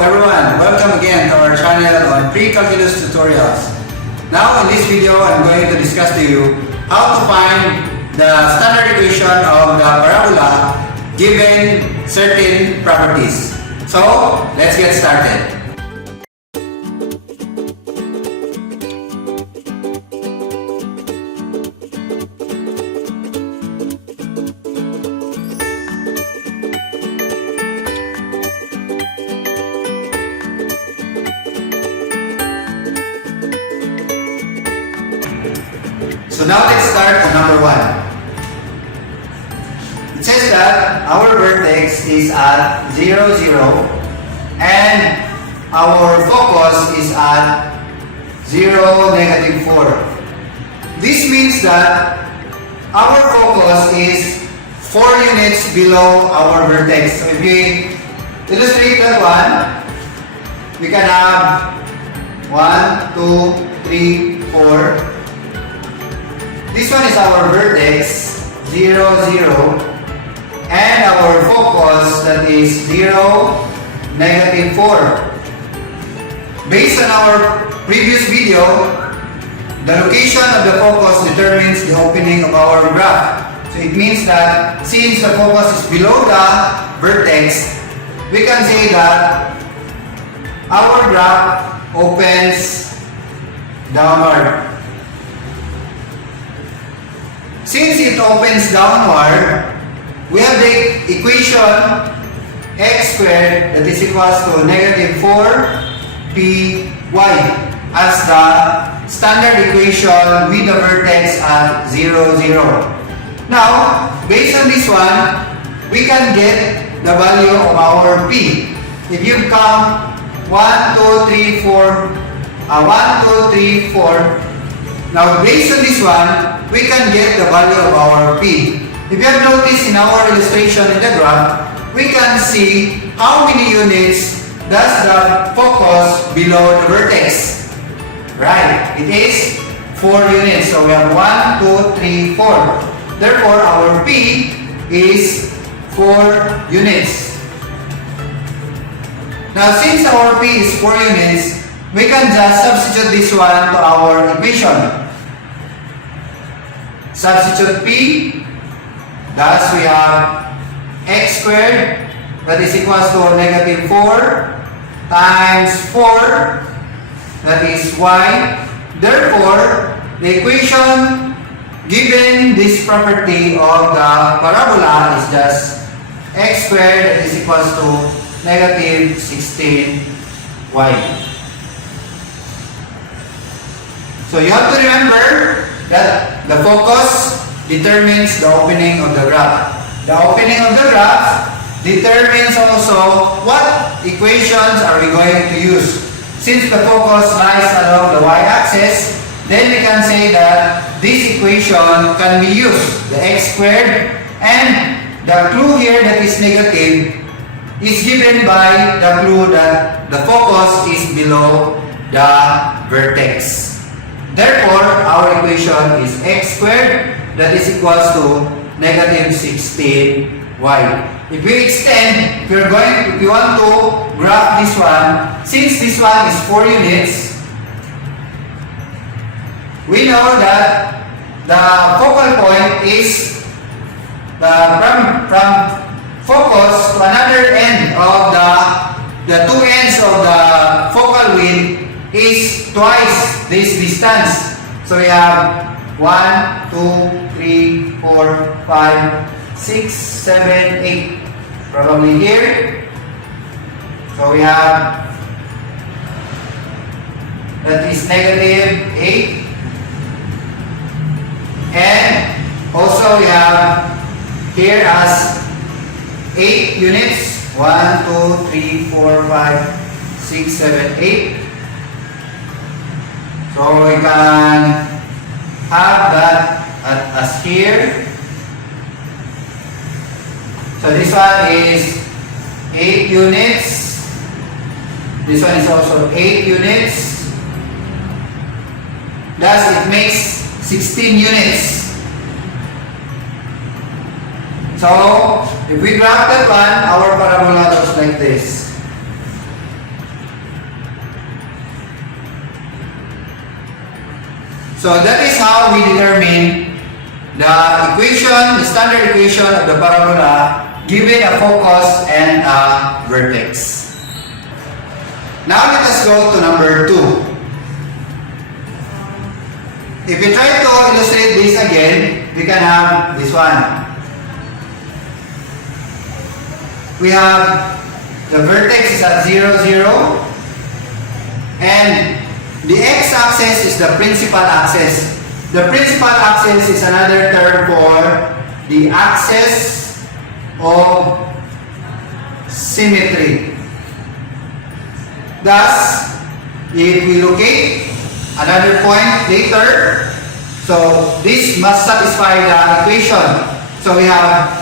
everyone, welcome again to our channel on Pre-Calculus Tutorials. Now in this video, I'm going to discuss to you how to find the standard equation of the parabola given certain properties. So, let's get started. So now let's start on number 1. It says that our vertex is at 0, 0 and our focus is at 0, negative 4. This means that our focus is 4 units below our vertex. So if we illustrate that one, we can have 1, 2, 3, 4. This one is our vertex, 0, 0, and our focus, that is 0, negative 4. Based on our previous video, the location of the focus determines the opening of our graph. So it means that since the focus is below the vertex, we can say that our graph opens downward. Since it opens downward, we have the equation x squared that is equals to negative 4py as the standard equation with the vertex at 0, 0. Now, based on this one, we can get the value of our p. If you count 1, 2, 3, 4, 1, 2, 3, 4, now, based on this one, we can get the value of our p. If you have noticed in our illustration in the graph, we can see how many units does the focus below the vertex. Right, it is 4 units. So we have 1, 2, 3, 4. Therefore, our p is 4 units. Now, since our p is 4 units, we can just substitute this one to our equation. Substitute p, thus we have x squared, that is equals to negative 4 times 4, that is y. Therefore, the equation given this property of the parabola is just x squared, that is equals to negative 16y. So you have to remember that the focus determines the opening of the graph. The opening of the graph determines also what equations are we going to use. Since the focus lies along the y-axis, then we can say that this equation can be used. The x squared and the clue here that is negative is given by the clue that the focus is below the vertex. Therefore, our equation is x squared, that is equals to negative 16y. If we extend, if you want to graph this one, since this one is 4 units, we know that the focal point is from focus to another end of the 2 ends of the focal width is twice this distance. So we have 1, 2, 3, 4, 5, 6, 7, 8. Probably here. So we have, that is negative 8. And also we have here as 8 units. 1, 2, 3, 4, 5, 6, 7, 8. So we can have that as here. So this one is 8 units. This one is also 8 units. Thus it makes 16 units. So, if we graph that one, our parabola looks like this. So that is how we determine the equation, the standard equation of the parabola given a focus and a vertex. Now let us go to number 2. If you try to illustrate this again, we can have this one. We have the vertex is at 0, 0, and the x-axis is the principal axis. The principal axis is another term for the axis of symmetry. Thus, if we locate another point later, so this must satisfy the equation. So we have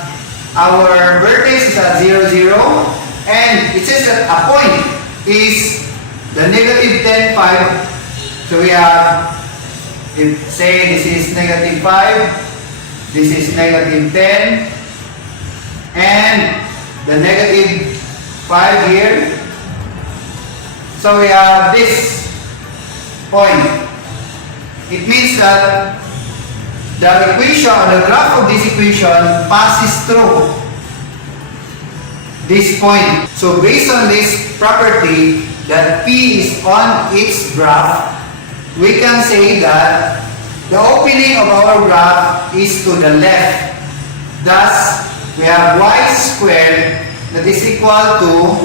our vertex is at 0, 0, and it says that a point is the negative 10, 5. So we have, if say this is negative 5, this is negative 10, and the negative 5 here. So we have this point. It means that the equation, the graph of this equation passes through this point. So based on this property that P is on its graph, we can say that the opening of our graph is to the left. Thus, we have y squared that is equal to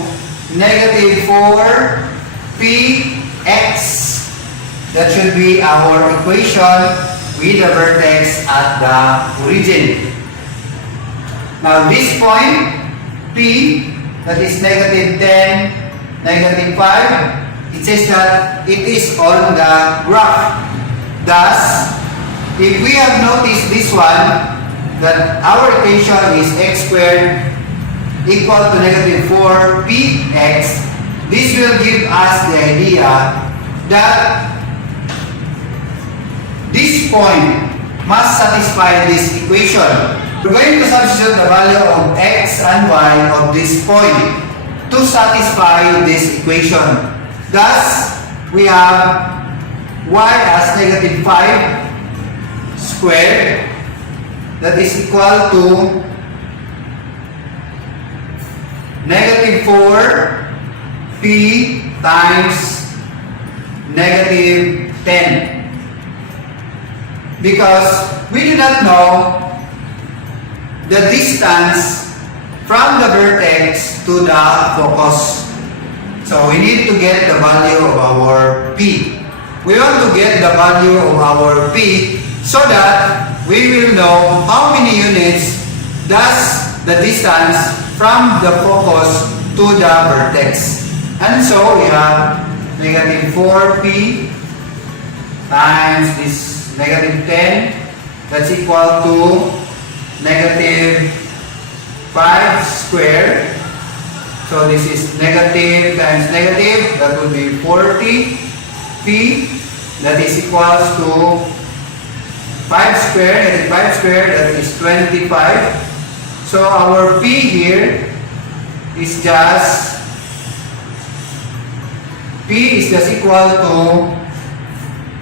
negative 4px. That should be our equation with the vertex at the origin. Now this point, P, that is negative 10, negative 5, it says that it is on the graph. Thus, if we have noticed this one, that our equation is x squared equal to negative 4px, this will give us the idea that this point must satisfy this equation. We're going to substitute the value of x and y of this point to satisfy this equation. Thus, we have y as negative 5 squared, that is equal to negative 4p times negative 10. Because we do not know the distance from the vertex to the focus. So we need to get the value of our P. We want to get the value of our P so that we will know how many units does the distance from the focus to the vertex. And so we have negative 4p times this negative 10, that's equal to negative 5 squared. So this is negative times negative, that would be 40p, that is equals to 5 squared, negative 5 squared, that is 25. So our p here is just, p is just equal to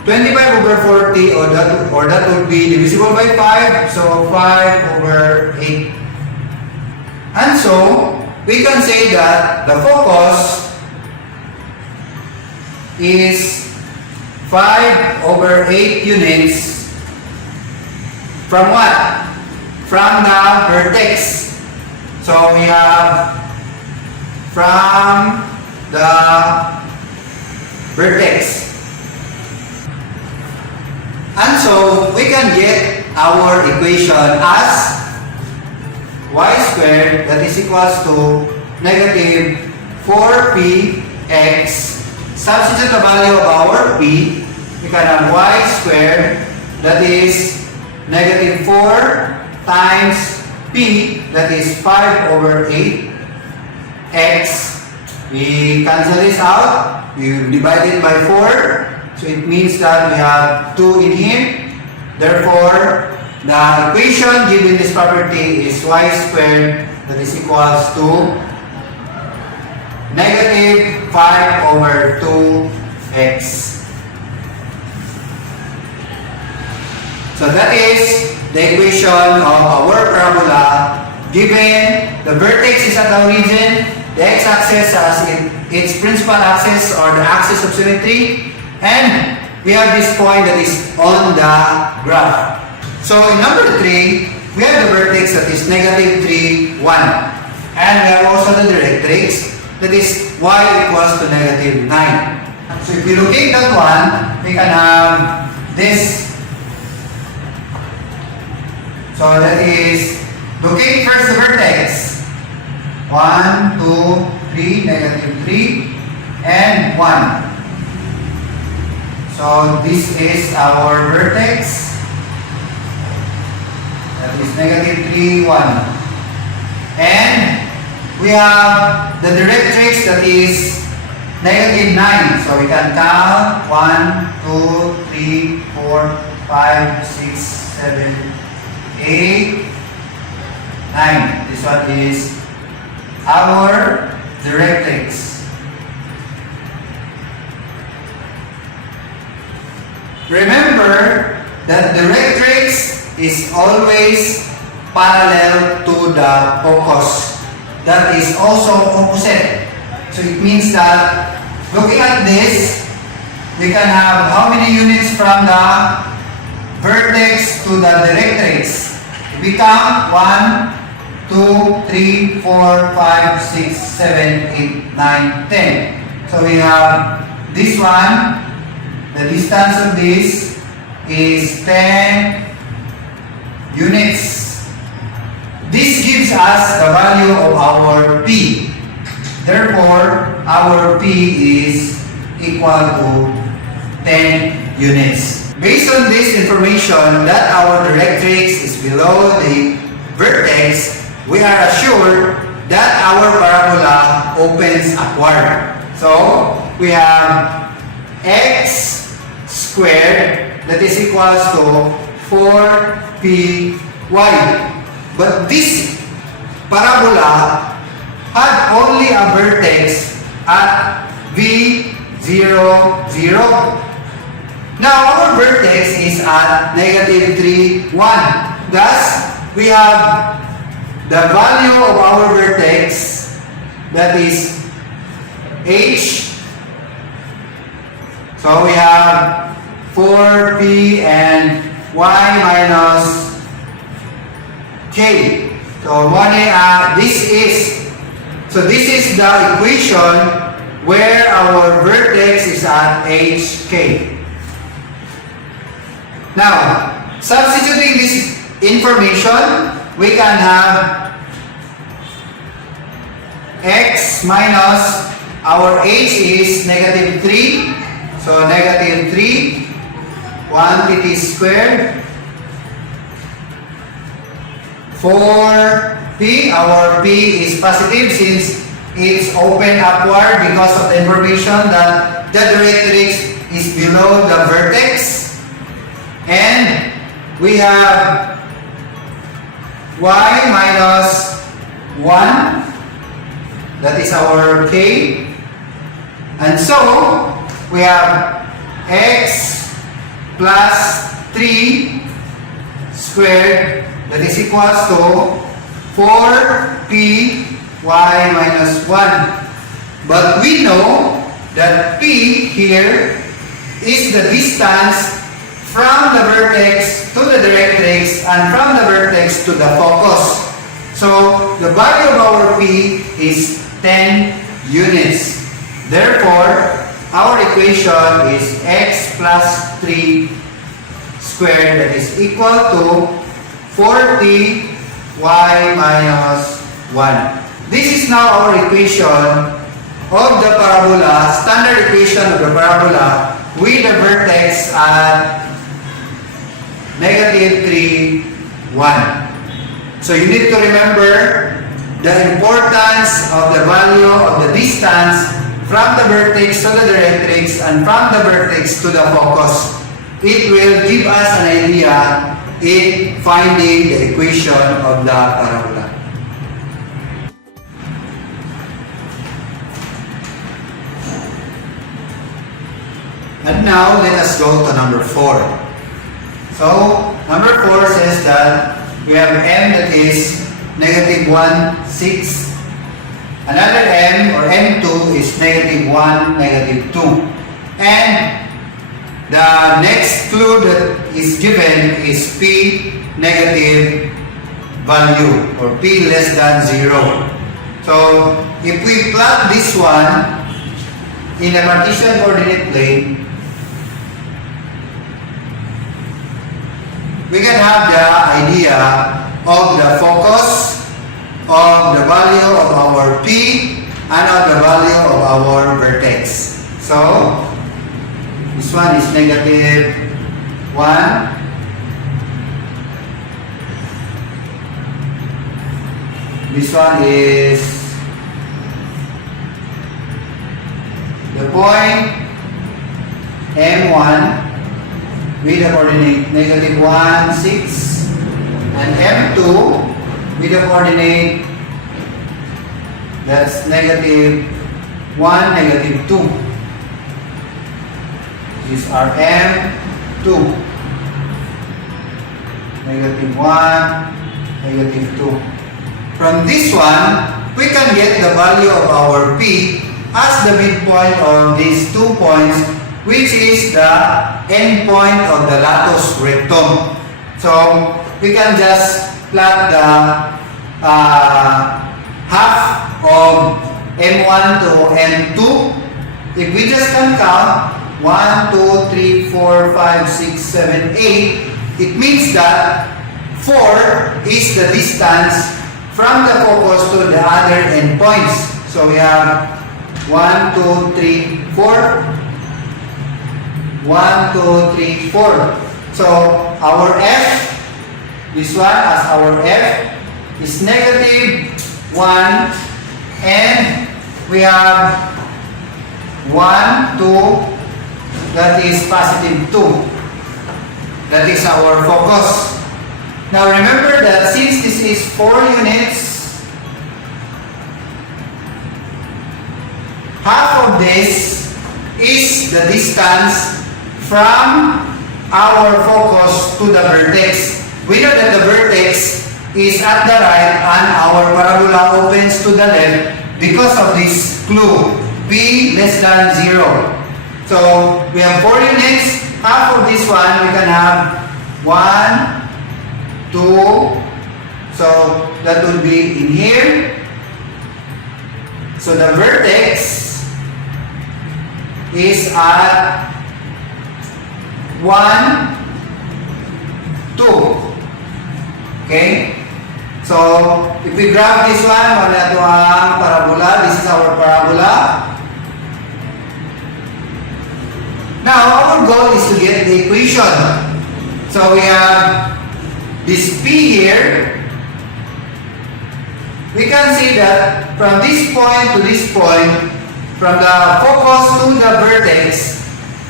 25 over 40, or that would be divisible by 5, so 5 over 8. And so, we can say that the focus is 5 over 8 units from what? From the vertex. So, we have from the vertex. And so, we can get our equation as y squared, that is equals to negative 4px. Substitute the value of our p. We can have y squared, that is negative 4 times p, that is 5 over 8 x. We cancel this out. We divide it by 4. So it means that we have 2 in here. Therefore, the equation given this property is y squared, that is equals to negative 5 over 2x. So that is the equation of our parabola. Given the vertex is at the origin, the x-axis as its principal axis or the axis of symmetry, and we have this point that is on the graph. So in number 3, we have the vertex that is negative 3, 1. And we have also the directrix that is y equals to negative 9. So if we locate that one, we can have this. So that is, locate first the vertex. 1, 2, 3, negative 3, and 1. So this is our vertex. That is negative 3, 1. And we have the directrix that is negative 9. So we can count 1, 2, 3, 4, 5, 6, 7, 8, 9. This one is our directrix. Remember that directrix is always parallel to the focus. That is also opposite. So it means that looking at this, we can have how many units from the vertex to the directrix? We count 1, 2, 3, 4, 5, 6, 7, 8, 9, 10. So we have this one. The distance of this is 10 units. This gives us the value of our P. Therefore, our P is equal to 10 units. Based on this information that our directrix is below the vertex, we are assured that our parabola opens upward. So, we have x squared that is equals to 4py. But this parabola had only a vertex at v0, 0. Now, our vertex is at negative 3, 1. Thus, we have the value of our vertex, that is h. So, we have 4p and y minus k. So, this is the equation where our vertex is at hk. Now, substituting this information, we can have x minus our h is negative 3. So, negative 3, 1pt squared, 4p, our p is positive since it's open upward because of the information that the directrix is below the vertex. And we have y minus 1, that is our k. And so, we have x plus 3 squared, that is equals to 4p y minus 1. But we know that p here is the distance from the vertex to the directrix and from the vertex to the focus. So, the value of our p is 10 units. Therefore, our equation is x plus 3 squared, that is equal to 4p y minus 1. This is now our equation of the parabola, standard equation of the parabola with the vertex at negative 3, 1. So you need to remember the importance of the value of the distance from the vertex to the directrix and from the vertex to the focus. It will give us an idea in finding the equation of the parabola. And now let us go to number 4. So, number 4 says that we have m that is negative 1, 6. Another m or m2 is negative 1, negative 2. And the next clue that is given is p negative value or p less than 0. So, if we plot this one in a Cartesian coordinate plane, we can have the idea of the focus, of the value of our P, and of the value of our vertex. So, this one is negative 1. This one is the point M1 with the coordinate negative 1, 6, and M2 with the coordinate that's negative 1, negative 2. These are M2, negative 1, negative 2. From this one, we can get the value of our P as the midpoint of these 2 points, which is the endpoint of the latus rectum. So, we can just plot the half of M1 to M2. If we just can count 1, 2, 3, 4, 5, 6, 7, 8, it means that 4 is the distance from the focus to the other endpoints. So, we have 1, 2, 3, 4. 1, 2, 3, 4. So, our F, this one as our F, is negative 1, and we have 1, 2, that is positive 2. That is our focus. Now, remember that since this is 4 units, half of this is the distance from our focus to the vertex. We know that the vertex is at the right and our parabola opens to the left because of this clue, P less than 0. So, we have 4 units. Half of this one, we can have 1, 2. So, that would be in here. So, the vertex is at 1, 2. Okay? So, if we graph this one, wala ito ang parabola. This is our parabola. Now, our goal is to get the equation. So, we have this P here. We can see that from this point to this point, from the focus to the vertex,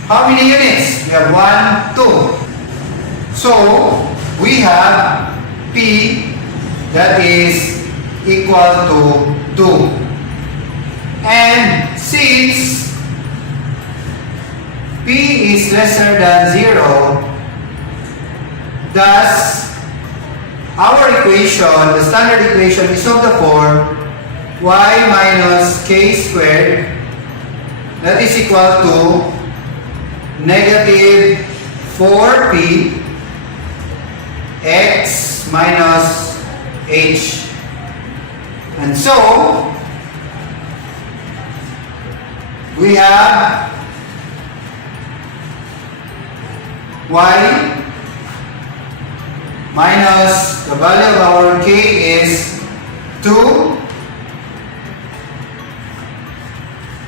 how many units? We have 1, 2. So, we have P that is equal to 2. And since P is lesser than 0, thus, our equation, the standard equation is of the form y minus k squared, that is equal to negative 4p x minus h. And so, we have y minus the value of our k is 2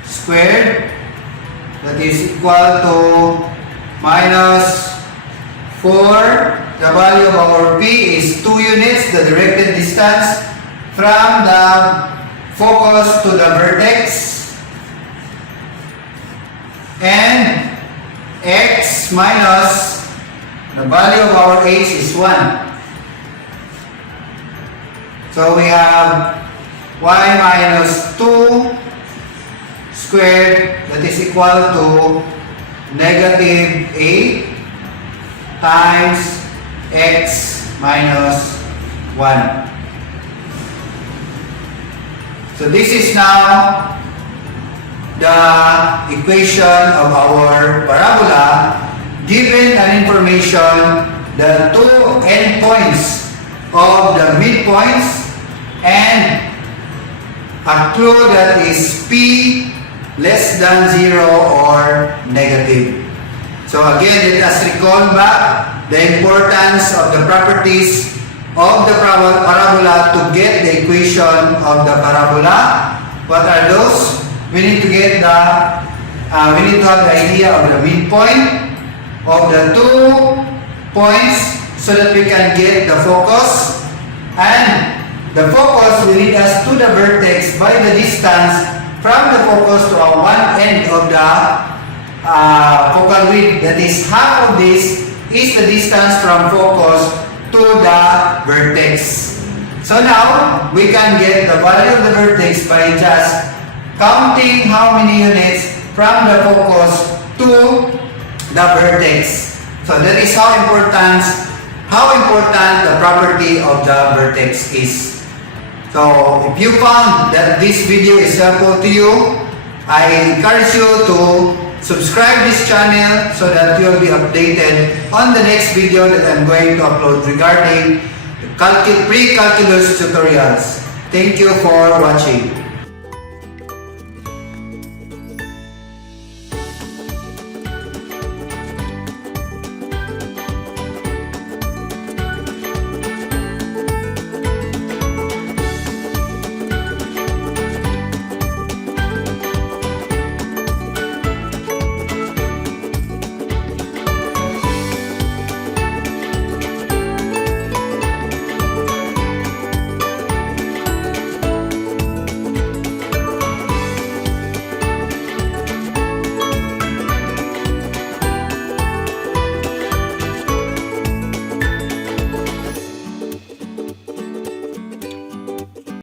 squared, that is equal to minus 4. The value of our P is 2 units, the directed distance from the focus to the vertex. And x minus the value of our h is 1. So we have y minus 2 squared, that is equal to negative 8 times x minus 1. So this is now the equation of our parabola given an information the two endpoints of the midpoints and a clue that is p less than 0 or negative. So again, let us recall back the importance of the properties of the parabola to get the equation of the parabola. What are those? We need to get we need to have the idea of the midpoint of the 2 points so that we can get the focus, and the focus will lead us to the vertex by the distance from the focus to one end of the focal width. That is, half of this is the distance from focus to the vertex. So now we can get the value of the vertex by just counting how many units from the focus to the vertex. So that is how important the property of the vertex is. So if you found that this video is helpful to you, I encourage you to subscribe this channel so that you will be updated on the next video that I'm going to upload regarding pre-calculus tutorials. Thank you for watching.